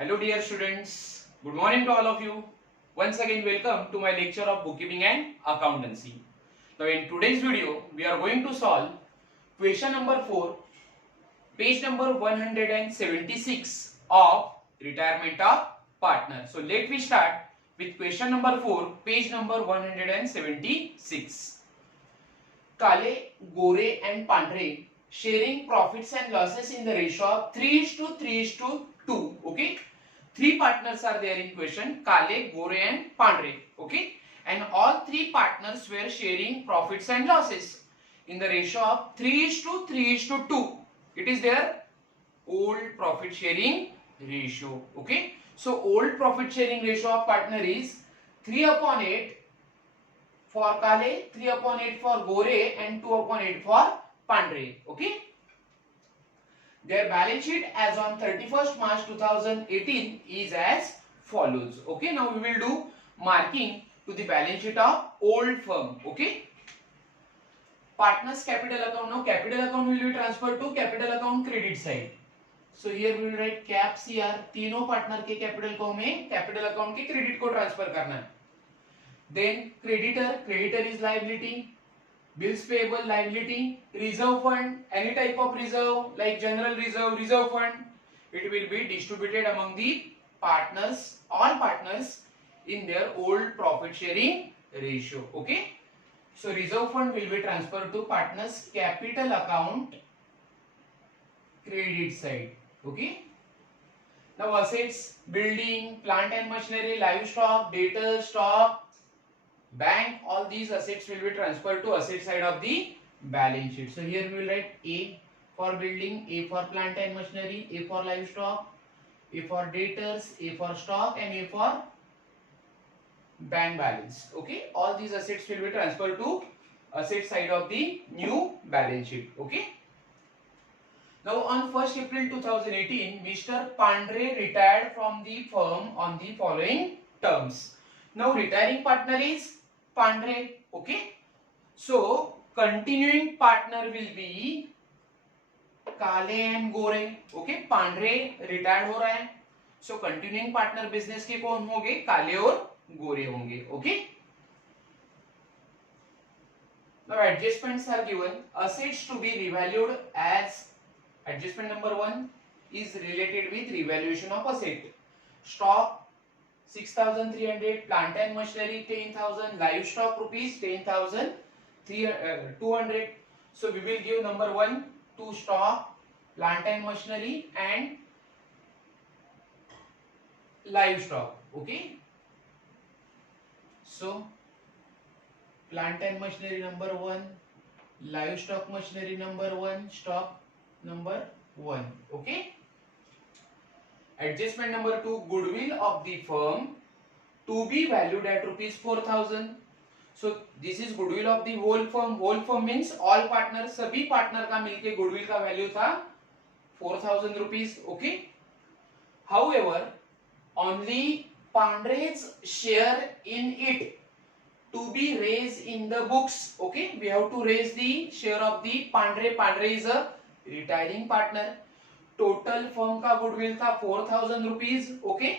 Hello dear students, good morning to all of you. Once again welcome to my lecture of bookkeeping and accountancy. Now in today's video we are going to solve question number 4, page number 176 of retirement of partner. So let me start with question number 4, page number 176. Kale, Gore and Pandre sharing profits and losses in the ratio of 3:3:2. Okay, three partners are there in question: Kale, Gore and Pandre. Okay, and all three partners were sharing profits and losses in the ratio of 3:3:2. It is their old profit sharing ratio. Okay, so old profit sharing ratio of partner is 3/8 for Kale, 3/8 for Gore and 2/8 for Pandre. Okay. Their balance sheet as on 31st March 2018 is as follows. Okay. Now we will do marking to the balance sheet of old firm. Okay. Partners capital account. Now capital account will be transferred to capital account credit side. So here we will write cap CR. तीनों partner के capital को हमें capital account के credit को transfer करना है. Then creditor is liability, bills payable liability, reserve fund, any type of reserve like general reserve, reserve fund, it will be distributed among the partners, all partners in their old profit sharing ratio. Okay, so reserve fund will be transferred to partners capital account credit side. Okay, now assets, building, plant and machinery, livestock, debtors, stock, bank, all these assets will be transferred to asset side of the balance sheet. So here we will write A for building, A for plant and machinery, A for livestock, A for debtors, A for stock and A for bank balance. Okay, all these assets will be transferred to asset side of the new balance sheet. Okay. Now on 1st April 2018, Mr. Pandre retired from the firm on the following terms. Now retiring partner is Pandre. Okay, so continuing partner will be Kale and Gore. Okay, Pandre retired हो रहा है, so continuing partner business के कौन होंगे? काले और गोरे होंगे. Okay, now adjustments are given. Assets to be revalued as adjustment number 1 is related with revaluation of asset. Stock 6,300, plant and machinery 10,000, livestock rupees 10,200. So we will give number 1 to stock, plant and machinery and livestock. Okay, so plant and machinery number 1, livestock machinery number 1, stock number 1. Okay, adjustment number 2, goodwill of the firm to be valued at rupees 4,000. So this is goodwill of the whole firm. Whole firm means all partners, सभी partner का मिलके goodwill का value था 4,000 rupees. Okay. However, only Pandre's share in it to be raised in the books. Okay, we have to raise the share of the Pandre. Pandre is a retiring partner. Total firm का goodwill था 4,000 rupees. Okay,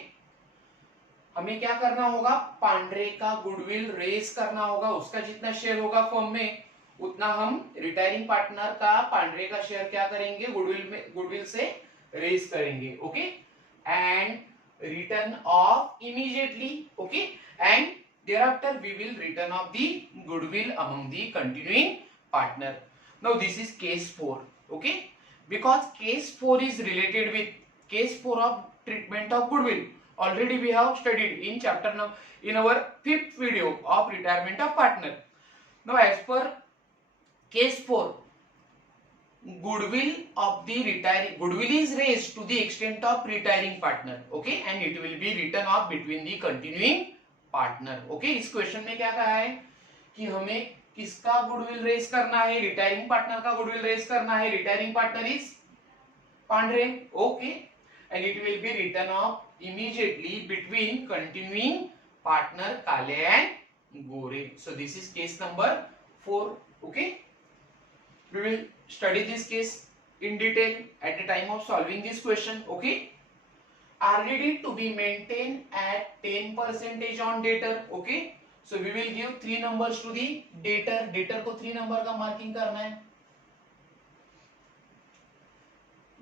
हमें क्या करना होगा? पांड्रे का goodwill raise करना होगा. उसका जितना शेयर होगा फर्म में उतना हम रिटायरिंग पार्टनर का पांड्रे का शेयर क्या करेंगे? गुडविल से रेज करेंगे. Okay, and return off immediately. Okay, and thereafter we will return of the goodwill among the continuing partner. Now this is case 4. Okay, because case 4 is related with case 4 of treatment of goodwill. Already we have studied in chapter now in our 5th video of retirement of partner. Now as per case 4, goodwill of the retiring, goodwill is raised to the extent of retiring partner. Okay, and it will be written off between the continuing partner. Okay, इस question में क्या कहा है कि हमें किसका goodwill raise करना है? रिटायरिंग पार्टनर का गुडविल रेज करना है. Retiring partner is Pandre. Okay, and it will be written off immediately between continuing partner Kale and Gore. So this is case number 4. Okay, we will study this case in detail at the time of solving this question. Okay, RDD to be maintained at 10% on debtor. Okay, so we will give 3 numbers to the debtor को 3 number का marking करना है.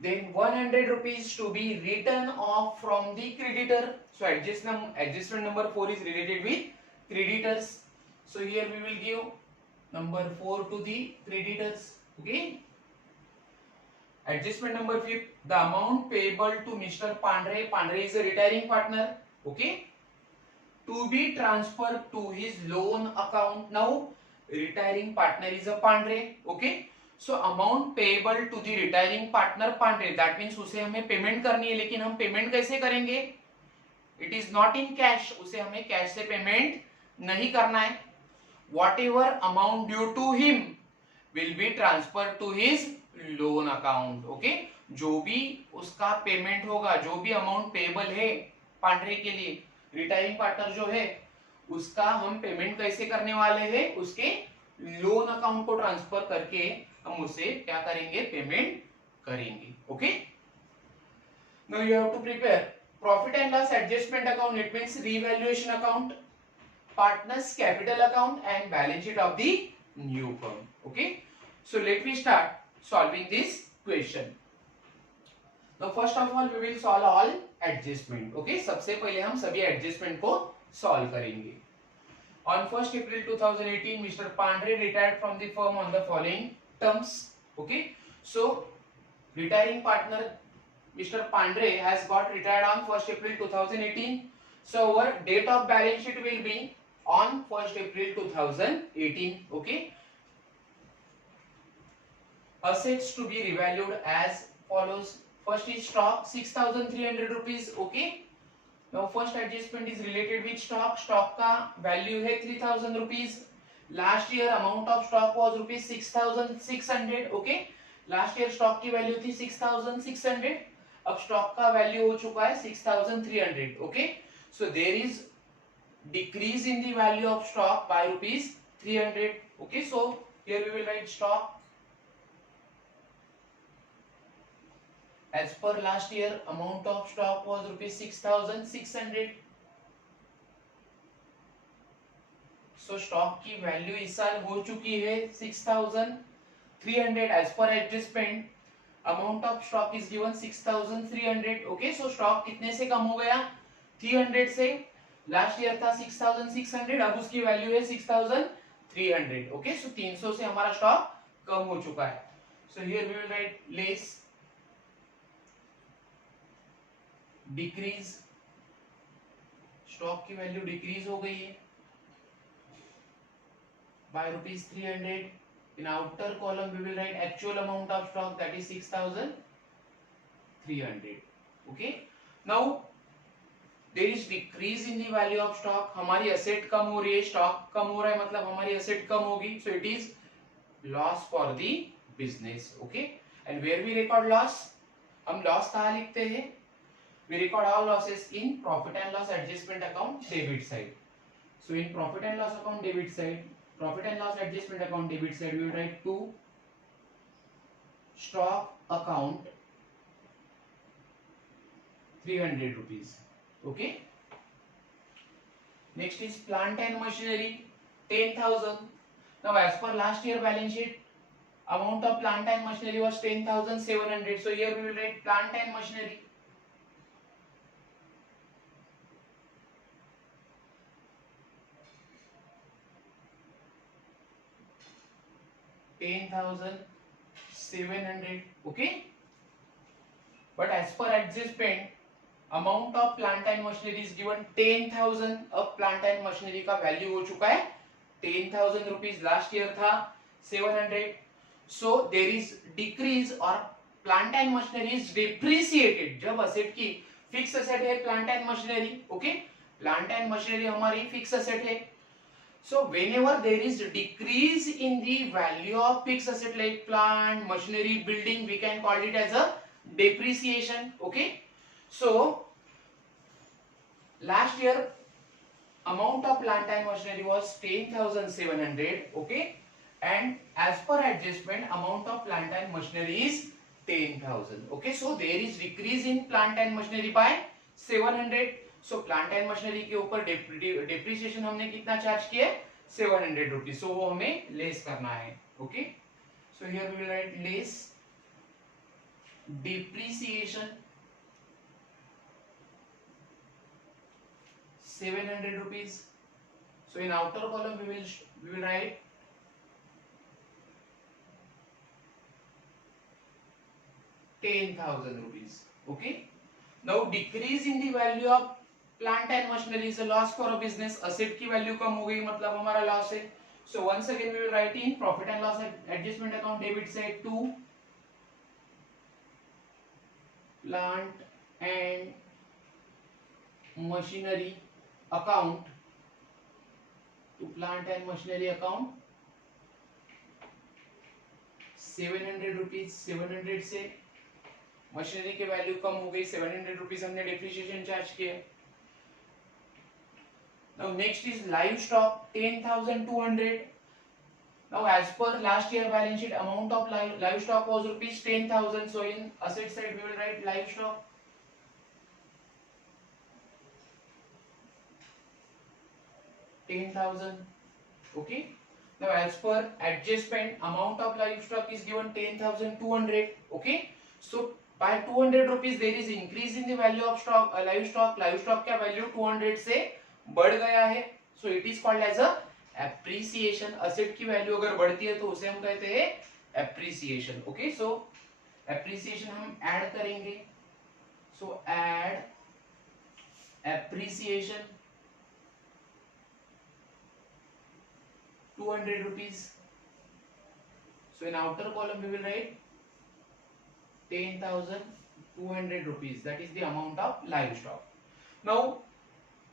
Then 100 rupees to be written off from the creditor. So adjustment number 4 is related with creditors. So here we will give number 4 to the creditors. Okay, adjustment number 5, the amount payable to Mr. Pandre is a retiring partner. Okay, to be transferred to his loan account. Now retiring partner is a Pandre. Okay, so amount payable to the retiring partner Pandre, that means उसे हमें payment करनी है, लेकिन हम payment कैसे करेंगे? It is not in cash, उसे हमें कैश से पेमेंट नहीं करना है. whatever amount due to him will be transferred to his loan account. Okay, जो भी उसका पेमेंट होगा, जो भी अमाउंट पेबल है पांड्रे के लिए, रिटायरिंग पार्टनर जो है, उसका हम पेमेंट कैसे करने वाले हैं? उसके लोन अकाउंट को ट्रांसफर करके हम उसे क्या करेंगे? पेमेंट करेंगे. Okay, now you have to prepare profit and loss adjustment account. It means revaluation account, partners capital account and balance sheet of the new firm. Okay, so let me start solving this question. Now first of all we will solve all adjustment. Okay, सबसे पहले हम सभी adjustment को solve करेंगे. On 1st April 2018 Mr. Pandre retired from the firm on the following terms. Okay, so retiring partner Mr. Pandre has got retired on 1st April 2018. So our date of balance sheet will be on 1st April 2018. Okay, assets to be revalued as follows. First is stock 6,300 rupees. Okay, now first adjustment is related with stock. Stock का value है 3,000 rupees. Last year amount of stock was rupees 6,600. Okay, last year stock की value थी 6,600. अब stock का value हो चुका है 6,300. Okay, so there is decrease in the value of stock by rupees 300. Okay, so here we will write stock as per last year amount of stock was rupees 6,600. so stock की value इस साल हो चुकी है 6,300. as per adjustment amount of stock is given 6,300. okay, so stock कितने से कम हो गया? 300 से. लास्ट ईयर था 6,600, अब उसकी वैल्यू है 6,300. ओके, सो 300 से हमारा स्टॉक कम हो चुका है. So here we will write less decrease. Stock की वैल्यू डिक्रीज हो गई है by rupees 300. In outer column we will write actual amount of stock, that is 6,300. Okay, now there is decrease in the value of stock. हमारी asset कम हो रही है, stock कम हो रहा है, मतलब हमारी asset कम होगी. so it is loss for the business. okay, and where we record loss? हम loss कहाँ लिखते हैं? we record all losses in profit and loss adjustment account debit side. so in profit and loss account debit side, profit and loss adjustment account debit side, we will write to stock account 300 rupees. Okay, next is plant and machinery 10,000. now as per last year balance sheet amount of plant and machinery was 10,700. so here we will write plant and machinery 10,700. okay, but as per adjustment amount of plant and machinery is given 10,000. अब plant and machinery का value हो चुका है 10,000 rupees. last year था 700. so there is decrease or plant and machinery is depreciated. जब asset की fixed asset है plant and machinery. okay, plant and machinery हमारी fixed asset है. so whenever there is decrease in the value of fixed asset like plant, machinery, building, we can call it as a depreciation. okay, so last year amount of plant and machinery was 10,700. okay, and as per adjustment amount of plant and machinery is 10,000. okay, so there is decrease in plant and machinery by 700. So plant and machinery के ऊपर depreciation हमने कितना charge किया है 700 rupees. सो वो हमें less करना है. Okay, so here we will write less depreciation 700 rupees. So in outer column we will write 10,000 rupees. Okay, now decrease in the value of plant and machinery is a loss for a business. asset की value कम हो गई मतलब हमारा loss है. So once again we will write in profit and loss adjustment account debit side to plant and machinery account, to plant and machinery account 700 rupees. 700 से machinery के value कम हो गई, 700 रुपीज हमने डेप्रिसिएशन चार्ज किया. Now next is live stock 10,200. Now as per last year balance sheet amount of live stock was rupees 10,000. So in asset side we will write live stock 10,000. Okay, now as per adjustment amount of livestock is given 10,200. Okay, so by 200 rupees there is increase in the value of stock livestock. livestock का value 200 से बढ़ गया है. so it is called as a appreciation. asset की value अगर बढ़ती है तो उसे हम कहते हैं appreciation. okay, so appreciation हम add करेंगे. so add appreciation 200 rupees. So in outer column we will write 10,200 rupees. That is the amount of livestock. Now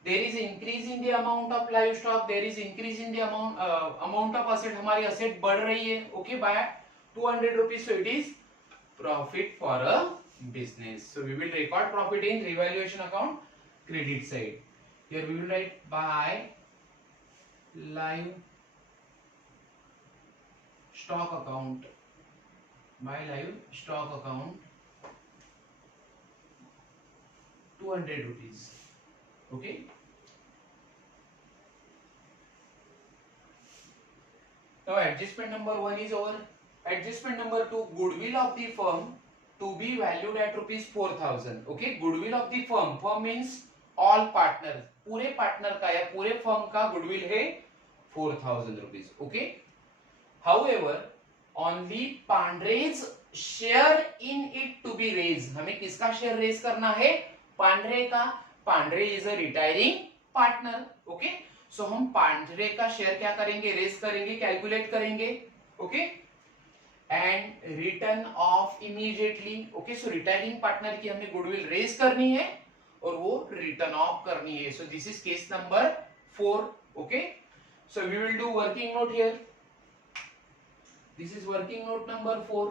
there is increase in the amount of livestock. There is increase in the amount of asset. हमारी asset बढ़ रही है. Okay, by 200 rupees. So it is profit for a business. So we will record profit in revaluation account credit side. Here we will write by live stock account, by live stock account 200 rupees. okay, now adjustment number 1 is over. adjustment number 2, goodwill of the firm to be valued at rupees 4,000. okay, goodwill of the firm, firm means all partners, पूरे partner का या पूरे firm का goodwill है 4,000 rupees. okay, however only Pandre's share in it to be raised. हमें किसका share raise करना है? पांड्रे का. Pandre is a retiring partner. Okay, so हम पांड्रे का शेयर क्या करेंगे? रेज करेंगे, कैलकुलेट करेंगे. Okay, and return off immediately. Okay, so retiring partner की हमने गुडविल रेज करनी है और वो रिटर्न ऑफ करनी है. So this is case number 4. Okay, so we will do working note here. This is working note number 4.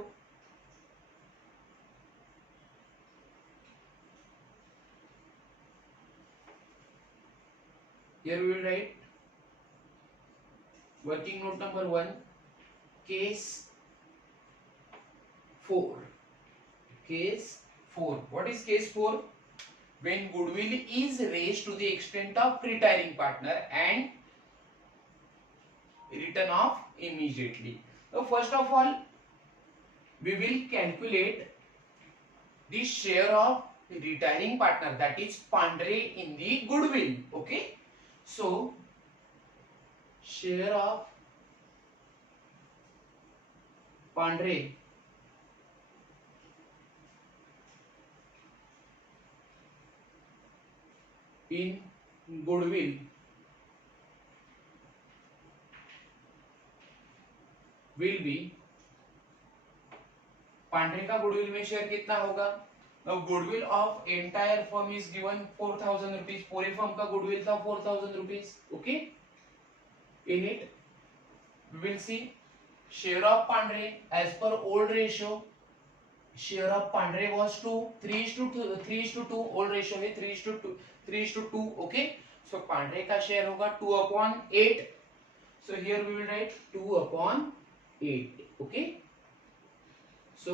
Here we will write working note number 1, case 4. Case 4. What is case 4? When goodwill is raised to the extent of retiring partner and written off immediately. So first of all we will calculate the share of retiring partner, that is Pandre, in the goodwill. okay, so share of Pandre in goodwill will be, पांड्रे का goodwill में share कितना होगा? Now goodwill of entire firm is given 4,000 rupees. पूरे firm का goodwill था 4,000 rupees. okay, in it we will see share of Pandre as per old ratio. share of Pandre was 2, 3:2. old ratio है 3:2. okay, so Pandre का share होगा 2/8. so here we will write 2/8. okay, so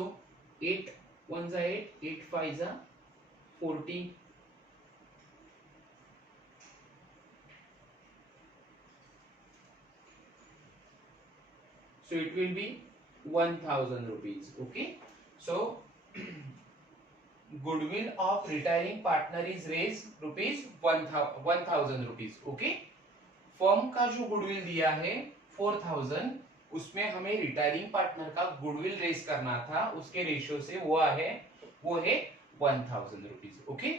8 1s are 8, 8 5s are 40. so it will be 1000 rupees. Okay, so goodwill of retiring partner is raised rupees 1000 rupees. Okay, firm का जो goodwill दिया है 4000, उसमें हमें retiring partner का goodwill raise करना था, उसके रेशियो से वो है 1000 rupees. Okay,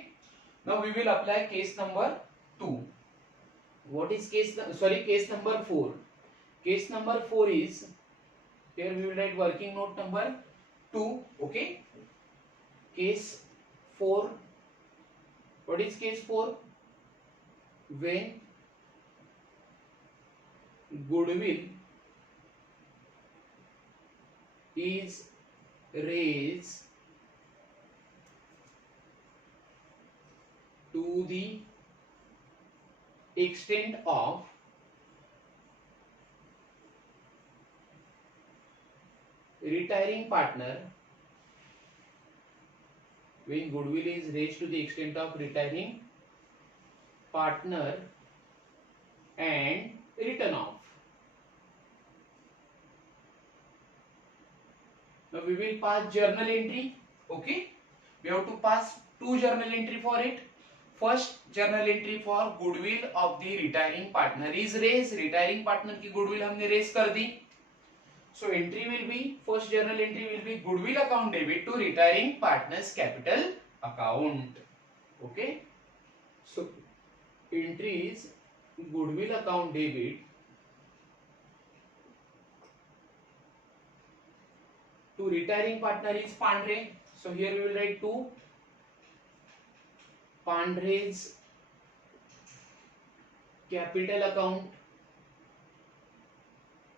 now we will apply case number 2. What is case number 4? Case number 4 is, here we will write working note number 2. Okay, case 4. What is case 4? When goodwill is raised to the extent of retiring partner, when goodwill is raised to the extent of retiring partner and written off. Now we will pass journal entry. Okay, we have to pass 2 journal entry for it. First journal entry for goodwill of the retiring partner is raised. retiring partner की goodwill हमने raise कर दी. So entry will be, first journal entry will be goodwill account debit to retiring partner's capital account. Okay, so entry is goodwill account debit to retiring partner is Pandre. So here we will write to Pandre's capital account.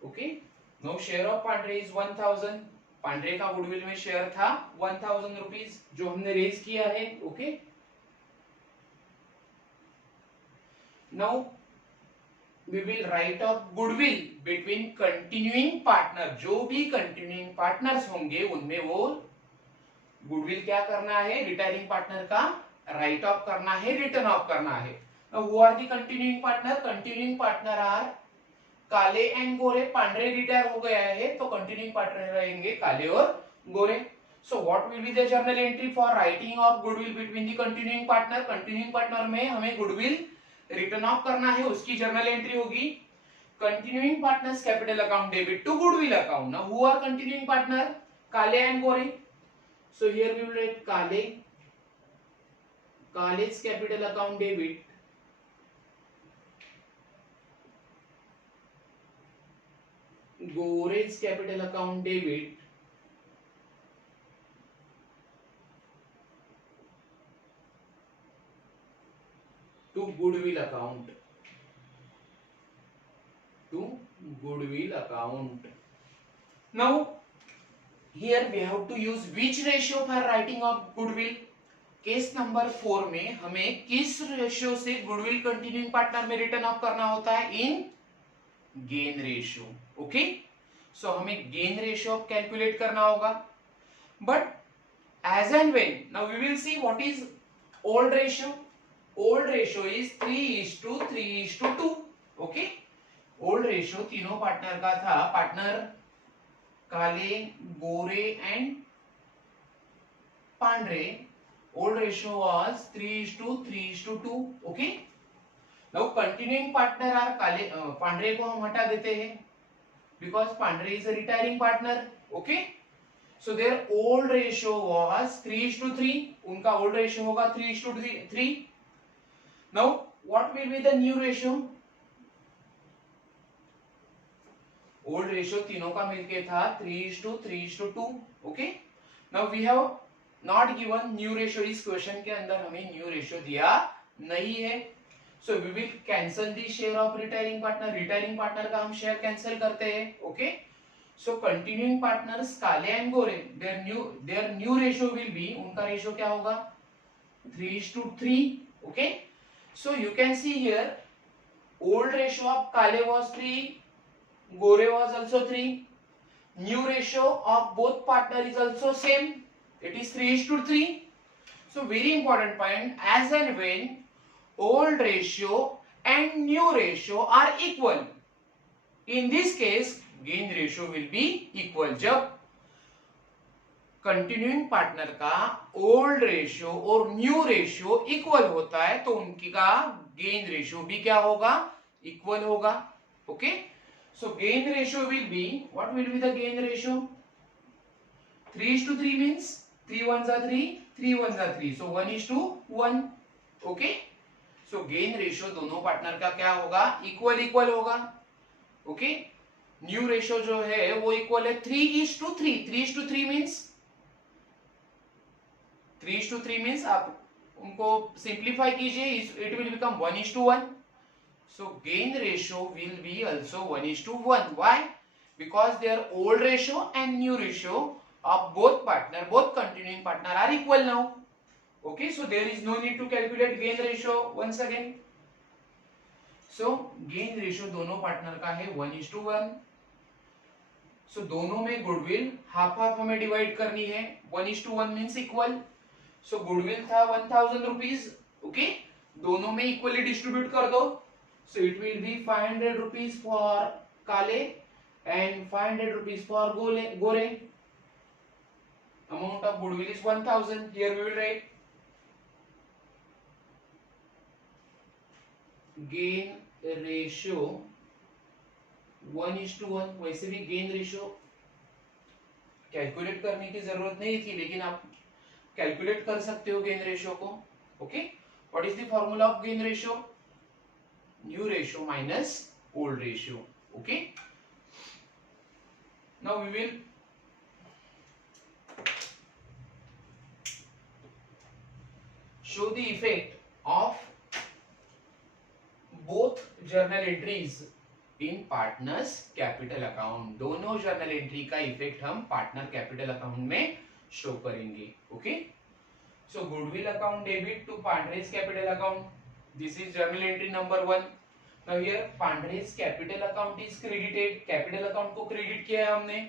Okay, now share of Pandre is 1000. Pandre का goodwill में share था 1000 rupees जो हमने raise किया है. Okay, now we will write off goodwill between continuing partner. जो भी continuing partners होंगे उनमें वो गुडविल क्या करना है, रिटायरिंग पार्टनर का राइट ऑफ करना है, रिटर्न ऑफ करना है. Who are the continuing partner? Continuing partner are काले एंड गोरे. पांडरे रिटायर हो गया है तो कंटिन्यूइंग पार्टनर रहेंगे काले और Gore. So what will be the journal entry for writing off goodwill between the continuing partner? Continuing partner में हमें गुडविल रिटर्न ऑफ करना है, उसकी जर्नल एंट्री होगी continuing partners capital account debit to goodwill account. Now who are continuing partner? Kale and Gore. So here we will write Kale's capital account debit Gore's capital account debit to goodwill account. Now here we have to use which ratio for writing of goodwill? Case number 4 में हमें किस ratio से goodwill continuing partner में written off करना होता है? In gain ratio. Okay, so हमें gain ratio calculate करना होगा. But as and when, now we will see what is old ratio. Old ratio is 3:3:2. Okay, old ratio तीनों partner का था, partner Kale, Gore and Pandare. Old ratio was 3:3:2. Okay. Now continuing partner are काले, पांडरे को हम हटा देते हैं because पांडरे is a retiring partner. Okay. So their old ratio was 3:3. उनका old ratio होगा 3:3. Now what will be the new ratio? Old ratio तीनों का मिलके था 3:3:2. Okay. Now we have not given new ratio. इस क्वेश्चन के अंदर हमें न्यू रेशियो दिया नहीं है. So we will cancel the share of retiring partner. Retiring partner का हम शेयर कैंसिल करते हैं. Okay, so continuing partners Kale and Gore, their new ratio will be, उनका रेशियो क्या होगा? 3:3. Okay, so you can see here old ratio of Kale was 3, Gore was also 3. New ratio of both partner is also same. It is 3:3. So very important point, as and when old ratio and new ratio are equal. In this case, gain ratio will B equal. जब continuing partner का old ratio और new ratio equal होता है तो उनकी का gain ratio भी क्या होगा, इक्वल होगा। Okay, so gain ratio will B, what will be the gain ratio, 3:3 means 3 ones are 3, 3 ones are 3, so 1:1. Okay, so gain ratio दोनों पार्टनर का क्या होगा, इक्वल इक्वल होगा। ओके, न्यू रेशियो जो है वो इक्वल है 3:3, 3:3 मीन्स 3:3 मीन्स आप उनको सिंप्लीफाई कीजिए, it will become 1:1. So gain ratio will be also 1:1. Why? Because their old ratio and new ratio of both continuing partner are equal now. Okay, so there is no need to calculate gain ratio once again. So gain ratio दोनों partner का है 1:1. So दोनों में goodwill half half हमें divide करनी है, 1:1 means equal. सो goodwill था 1000 rupees. Okay, दोनों में इक्वली डिस्ट्रीब्यूट कर दो। So it will be 500 rupees for Kale and 500 rupees for Gore. Amount of goodwill is 1000. Here we will write gain ratio 1:1. वैसे भी गेन रेशियो कैलकुलेट करने की जरूरत नहीं थी, लेकिन आप कैलकुलेट कर सकते हो गेन रेशियो को। Okay, what is the formula of gain ratio, new ratio minus old ratio. Okay, now we will show the effect of both journal entries in partners capital account. दोनों journal entry का effect हम partner capital account में show करेंगे। Okay, so goodwill account debit to Pandre's capital account, this is journal entry number 1. Now here Pandre's capital account is credited, capital account को credit किया है हमने।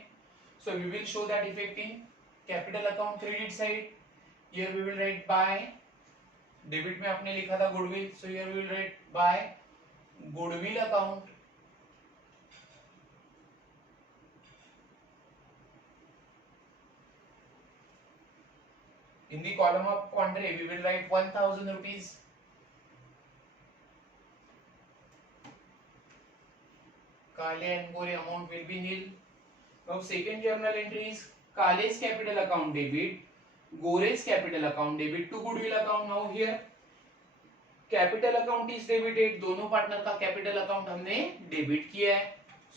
So we will show that effect in capital account credit side. Here we will write by, debit में आपने लिखा था goodwill, so here we will write by goodwill account in the column of quantity we will write 1000 rupees. Kale and Gore amount will be nil. Now second journal entry is Kale's capital account debit, Gore's capital account debit to goodwill account. Now here capital account is debited, दोनों partner का capital account हमने debit किया है.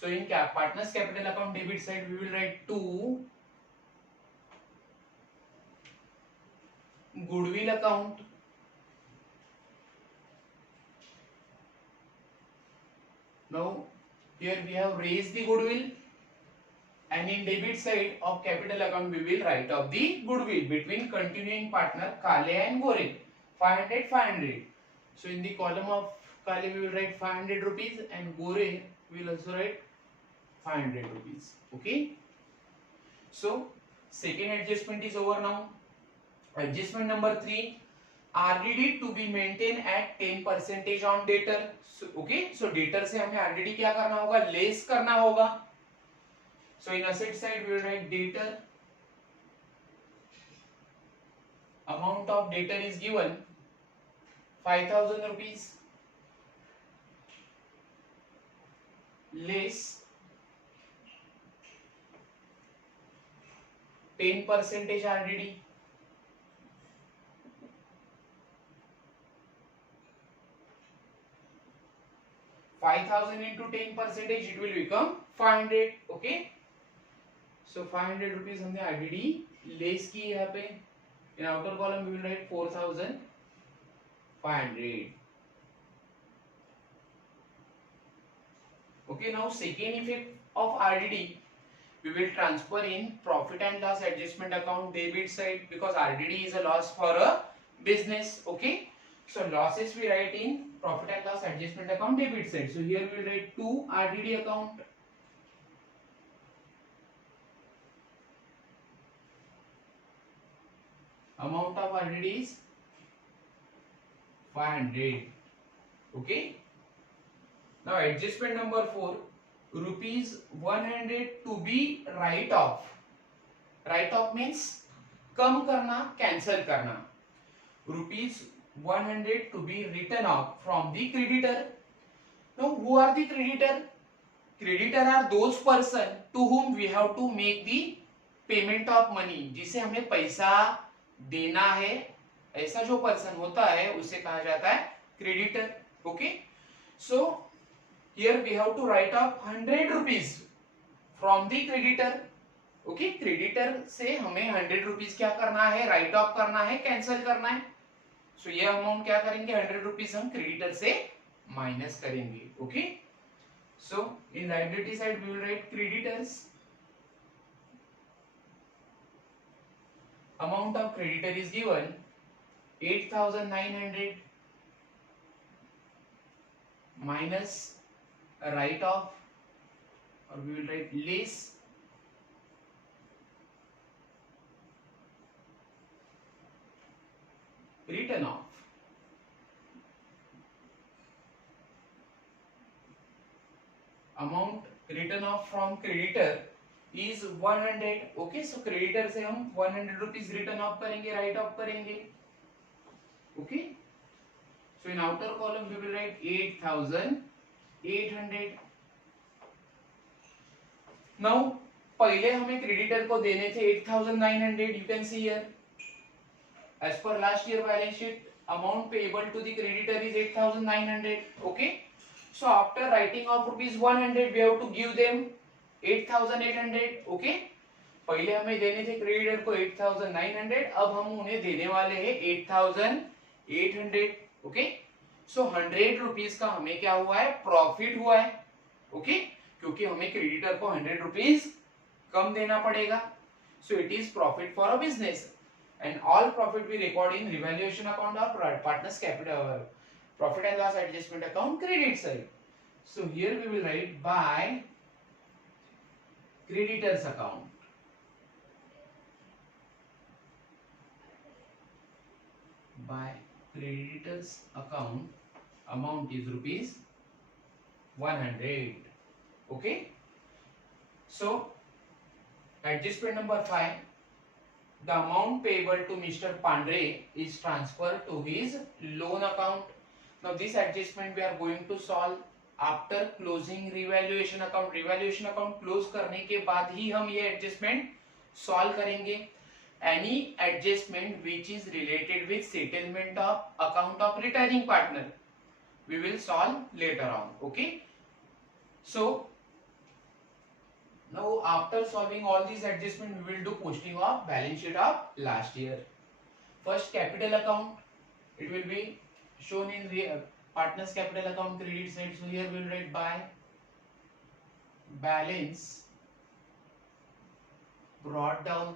So in partners capital account debit side we will write to goodwill account. Now here we have raised the goodwill and in debit side of capital account we will write off the goodwill between continuing partner Kale and Gore, 500 500. So in the column of Kale we will write 500 rupees and Gore we will also write 500 rupees. Okay, so second adjustment is over. Now adjustment number 3, RDD to be maintained at 10% on debtor. Okay, so debtor से हमें RDD क्या करना होगा, less करना होगा. So in asset side we will write debtor, amount of debtor is given 5000 rupees less 10% RDD. $5,000 into 10% it will become 500. Okay, so 500 rupees हमने RDD less की यहाँ पे. In outer column we will write 4,500. Okay, now second effect of RDD we will transfer in profit and loss adjustment account debit side because RDD is a loss for a business. Okay, so losses we write in profit and loss adjustment account debit side. So here we will write to RDD account. Amount of RDD is 500. Okay, now adjustment number 4, rupees 100 to be write off. Write off means कम करना, cancel करना. Rupees 100 to be written off from the creditor. Now who are the creditor? Creditor are those person to whom we have to make the payment of money. जिसे हमें पैसा देना है, ऐसा जो person होता है उसे कहा जाता है creditor. Okay, so here we have to write off 100 rupees from the creditor. Okay, creditor से हमें 100 रुपीज क्या करना है, राइट ऑफ करना है, कैंसिल करना है. सो ये अमाउंट क्या करेंगे, 100 रुपीज हम क्रेडिटर से माइनस करेंगे. Okay, so in liability side we will write creditors. Amount of creditor is given 8,900 minus a write off, or we will write less written off. Amount written off from creditor is 100. Okay, so creditor से हम 100 rupees written off करेंगे, write off करेंगे. Okay, so in outer column we will write 8,800. Now पहले हमें creditor को देने थे 8,900. You can see here as per last year balance sheet amount payable to the creditor is 8,900. Okay, so after writing off rupees 100 we have to give them 8,800. Okay, पहले हमें देने थे creditor को 8,900, अब हम उन्हें देने वाले हैं 8,800. ओके, सो 100 रुपीज का हमें क्या हुआ है, प्रॉफिट हुआ है. ओके, क्योंकि हमें क्रेडिटर को 100 रुपीज कम देना पड़ेगा. So it is profit for a business and all profit we record in revaluation account और partners capital profit and loss adjustment account credit side. So here we will write by creditors account. By creditors account amount is rupees 100. Okay, so adjustment number 5, the amount payable to Mr. Pandre is transferred to his loan account. Now this adjustment we are going to solve after closing revaluation account. Revaluation account close करने के बाद ही हम ये adjustment solve करेंगे. Any adjustment which is related with settlement of account of retiring partner we will solve later on. Okay, so now after solving all this adjustment we will do posting of balance sheet of last year. First capital account, it will be shown in partners capital account credit side. So here we will write by balance brought down.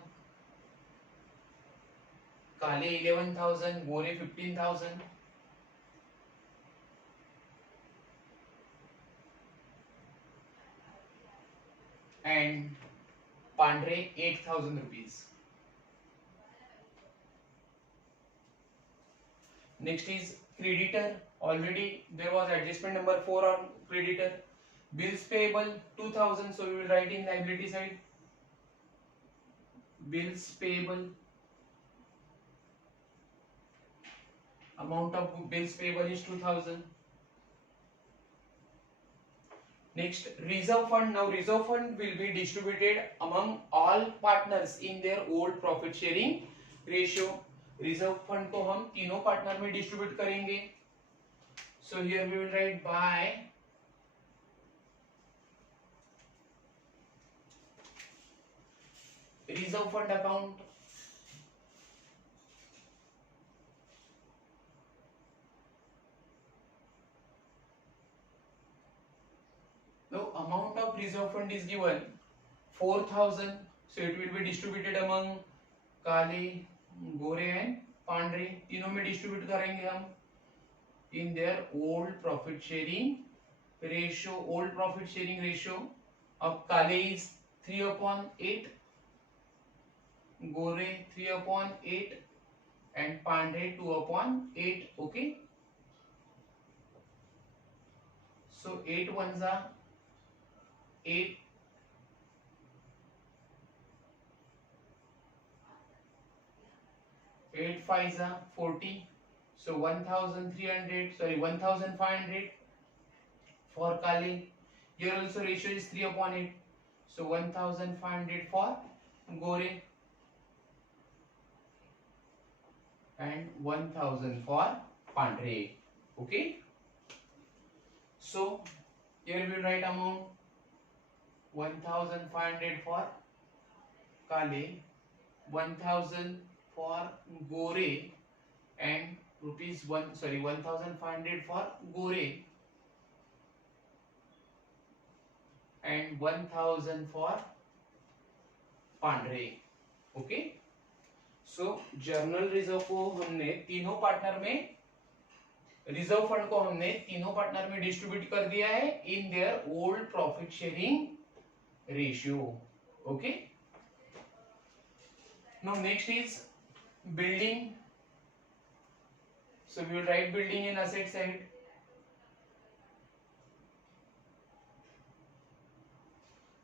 Kale 11,000, Gore 15,000. And Pandre 8,000 rupees. Next is creditor. Already there was adjustment number 4 on creditor. Bills payable 2,000, so we will write in liability side bills payable. Amount of bills payable is 2,000. Next, reserve fund. Now reserve fund will be distributed among all partners in their old profit sharing ratio. Reserve fund को हम तीनों partner में distribute करेंगे. So here we will write by reserve fund account. The amount of reserve fund is given 4,000, so it will be distributed among Kale, Gore and पांडरे, तीनों में distribute करेंगे हम इन their old profit sharing ratio. Old profit sharing ratio of काले is 3/8, Gore 3/8 and पांडरे 2/8. Okay, सो 8 1 जा 8 8 5s are 40, so 1300, sorry 1500 for Kale. Here also ratio is 3 upon 8, so 1500 for Gore and 1000 for Pandre. Okay, so here we will write amount 1500 for Kale, 1000 for Gore and rupees 1500 for Gore and 1000 for Pandre. Okay, so journal reserve को हमने तीनों partner में, reserve fund को हमने तीनों partner में distribute कर दिया है in their old profit sharing ratio. Okay, now next is building. So we will write building in asset side.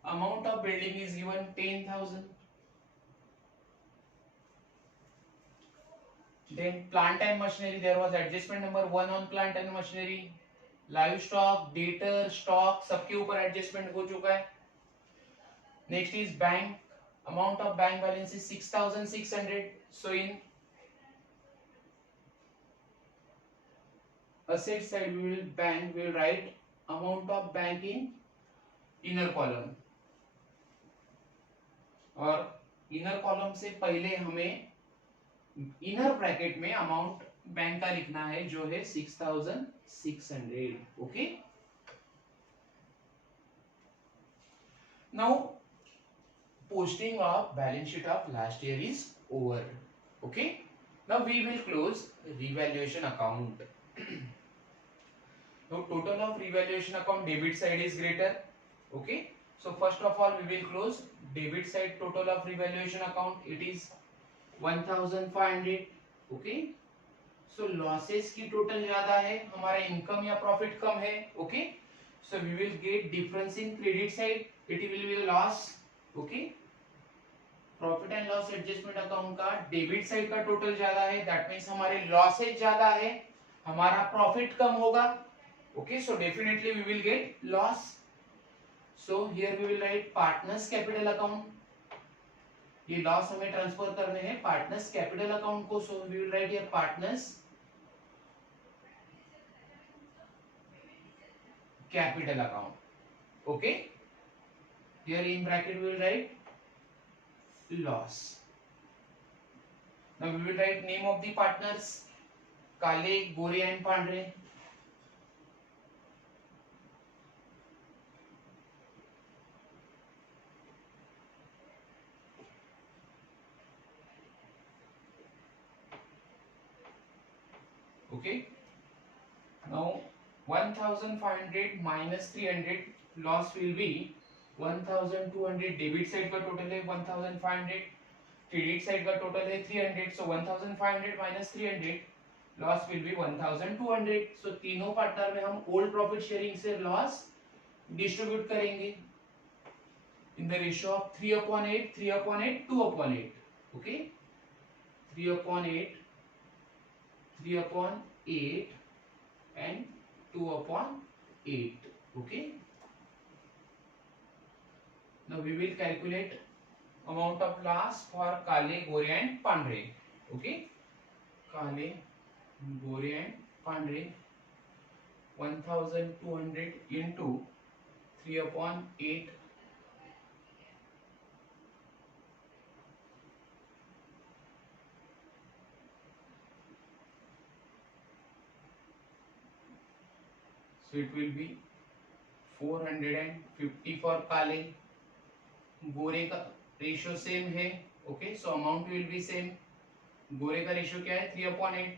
Amount of building is given 10,000. Then plant and machinery, there was adjustment number 1 on plant and machinery. Livestock, debtor, stock सबके ऊपर adjustment हो चुका है. Next is bank. Amount of bank balance is 6,600. So in asset side we will write amount of bank in inner column. और inner column से पहले हमें inner bracket में अमाउंट बैंक का लिखना है जो है 6,600. Okay, now posting of balance sheet of last year is over. Okay, now we will close revaluation account. Now total of revaluation account debit side is greater. Okay, so first of all we will close debit side total of revaluation account. It is 1500. Okay, so losses की total ज्यादा है, हमारा income या profit कम है. Okay, so we will get difference in credit side. It will be loss. Okay, profit and loss adjustment account का debit side का total ज्यादा है, दैट मींस हमारे लॉसेज ज्यादा है, हमारा प्रॉफिट कम होगा. Okay, so definitely we will get loss. So here we will write partners capital account. ये लॉस हमें ट्रांसफर करने हैं पार्टनर्स कैपिटल अकाउंट को. So we will write here partners capital account. Okay, here in bracket we will write loss. Now we will write name of the partners, Kale, Gore and Pandre. Okay, now 1500 minus 300, loss will be 1200. Debit side का total है 1500, credit side का total है 300. सो 1500 minus 300, loss will be 1200. सो तीनों partner में हम old profit sharing से loss distribute करेंगे in the ratio of 3/8, 3/8, 2/8. Okay, 3/8, 3/8 and 2/8. Okay, now we will calculate amount of loss for Kale, Gore and Pandre. Okay, Kale, Gore and Pandre, 1200 into 3/8. So it will be 450 for Kale. गोरे का ratio same है. Okay, so amount will B same. गोरे का ratio क्या है 3/8,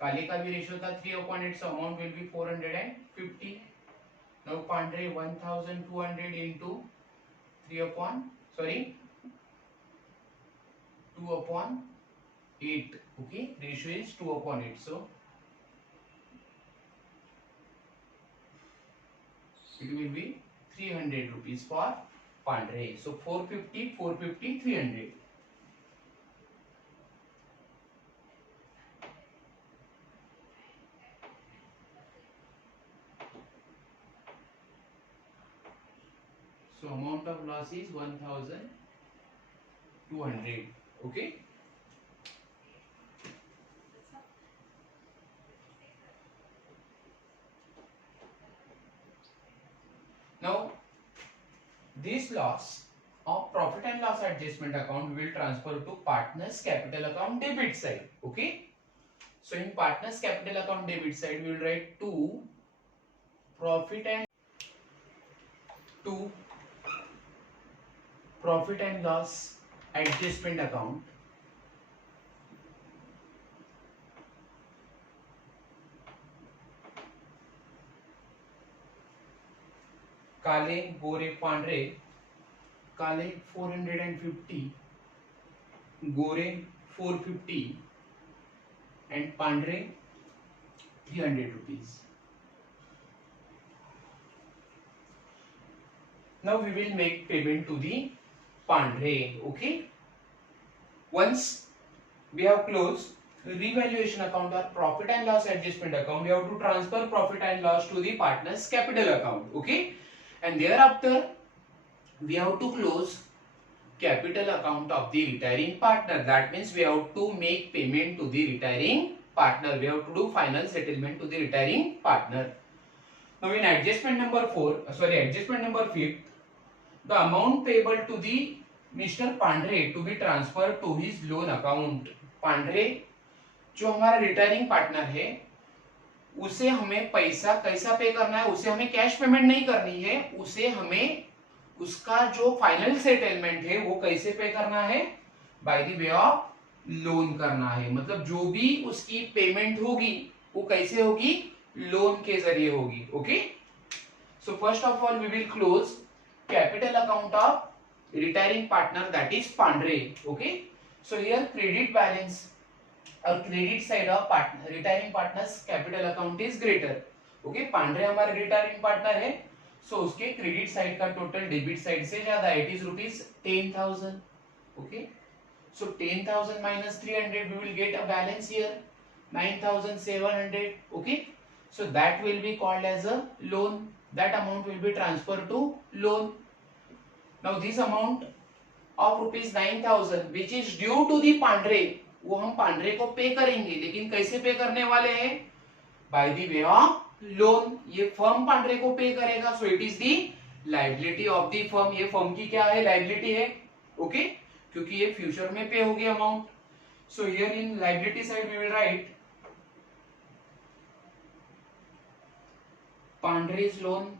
काले का भी ratio था 3/8, so amount will be 450. Now Pandre 1200 into 2/8. Okay, ratio is 2/8, so it will be 300 rupees for Pandre. So 450, 450, 300. So amount of loss is 1200. Okay. Now this loss of profit and loss adjustment account we will transfer to partners capital account debit side. Okay. So in partners capital account debit side we will write to profit and to profit and loss adjustment account Kale, Gore, Pandre. Kale 450, Gore 450 and Pandre 300 rupees. Now we will make payment to the Pandre. Okay. Once we have closed revaluation account or profit and loss adjustment account, we have to transfer profit and loss to the partners capital account. Okay. And thereafter we have to close capital account of the retiring partner. That means we have to make payment to the retiring partner. We have to do final settlement to the retiring partner. Now in adjustment number adjustment number 5, the amount payable to the Mr. Pandre to be transferred to his loan account. Pandre जो हमारा retiring partner है उसे हमें पैसा कैसा पे करना है, उसे हमें कैश पेमेंट नहीं करनी है, उसे हमें उसका जो फाइनल सेटलमेंट है वो कैसे पे करना है, by the way of loan करना है. मतलब जो भी उसकी पेमेंट होगी वो कैसे होगी, लोन के जरिए होगी. Okay. So first of all we will close capital account of retiring partner, that is Pandre. Okay. So here credit balance or credit side of retiring partners capital account is greater. Okay. Pandre हमारा retiring partner है, so उसके credit side का total debit side से ज्यादा है. It is rupees 10,000. Okay. So 10,000 minus 300 we will get a balance here 9,700. Okay. So that will be called as a loan. That amount will be transferred to loan. Now this amount of rupees 9,000 which is due to the Pandre, वो हम पांड्रे को पे करेंगे, लेकिन कैसे पे करने वाले हैं, by the way of loan. ये फर्म पांड्रे को पे करेगा. सो it is the liability of the firm. ये फर्म की क्या है, लायबिलिटी है. ओके. क्योंकि ये फ्यूचर में पे होगी amount. So here in liability side we will write Pandre's loan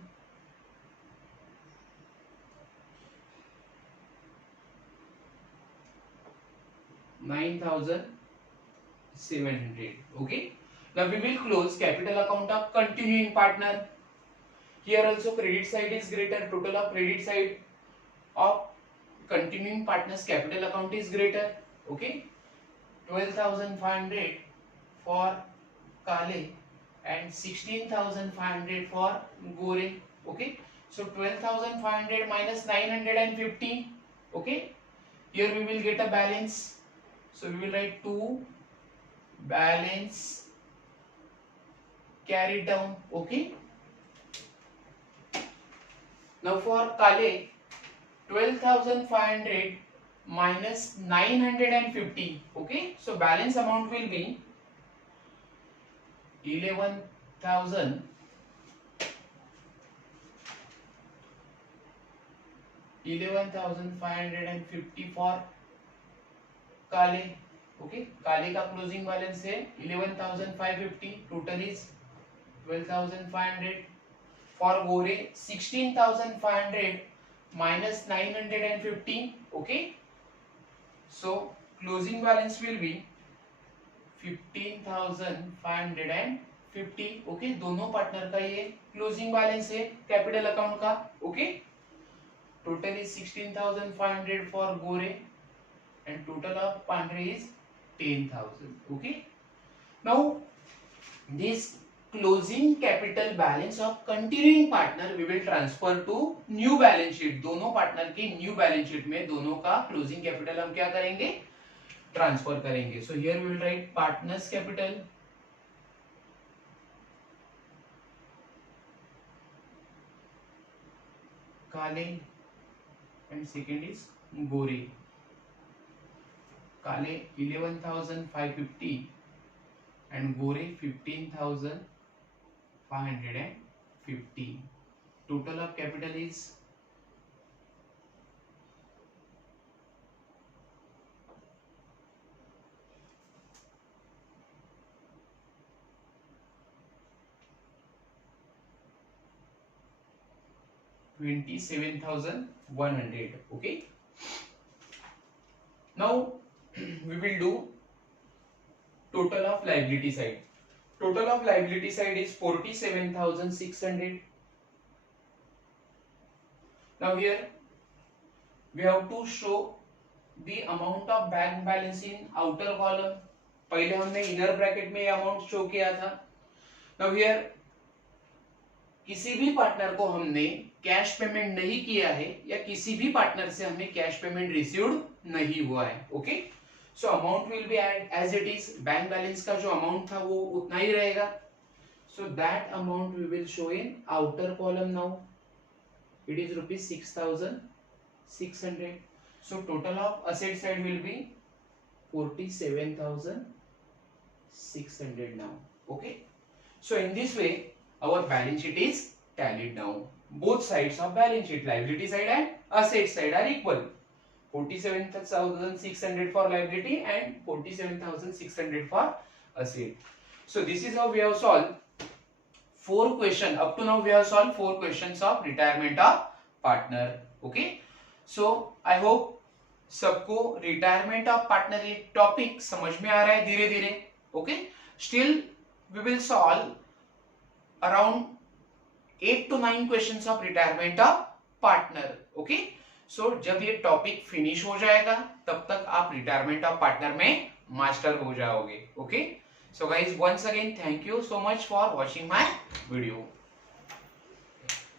$9,700. Okay. Now we will close capital account of continuing partner. Here also credit side is greater. Total of credit side of continuing partners capital account is greater. Okay. 12,500 for Kale and 16,500 for Gore. Okay. So 12,500 minus 950. Okay. Here we will get a balance. So we will write 2 balance carried down. Okay. Now for Kale 12,500 minus 950. Okay. So balance amount will be 11,550 for काले. Okay. काले का closing balance है 11,550. Total is 12,500. For Gore 16,500 minus 950. Okay. So closing balance will be 15,550. Okay. दोनों partner का ये closing balance है capital account का. Okay. Total is 16,500 for Gore and total of Pandre is 10,000. Okay. Now this closing capital balance of continuing partner we will transfer to new balance sheet. दोनों partner की new balance sheet में दोनों का closing capital हम क्या करेंगे, transfer करेंगे। So here we will write partners capital Kale and second is Gore. Kale 11,550 and Gore 15,550. Total of capital is 27,100. Okay. Now we will do total of liability side. Total of liability side is 47,600. Now here we have to show the amount of bank balance in outer column. पहले हमने inner bracket में ये amount show किया था। Now here किसी भी partner को हमने कैश पेमेंट नहीं किया है या किसी भी पार्टनर से हमें कैश पेमेंट रिसीव्ड नहीं हुआ है। Okay, so amount will be as it is. Bank balance का जो अमाउंट था वो उतना ही रहेगा। So that amount we will show in outer column. Now it is ₹6,600. So total of asset side will be 47,600 now. Okay, so in this way our balance sheet is tallied now. Both sides of balance sheet, liability side and asset side, are equal. 47,600 for liability and 47,600 for asset. So this is how we have solved 4 questions. Up to now we have solved 4 questions of retirement of partner. Okay, so I hope सबको retirement of partner ये topic समझ में आ रहा है धीरे धीरे। Okay, still we will solve around 8 to 9 questions of retirement of partner. Okay, so जब ये टॉपिक फिनिश हो जाएगा तब तक आप रिटायरमेंट ऑफ पार्टनर में मास्टर हो जाओगे। Okay, so guys once again thank you so much for watching my video.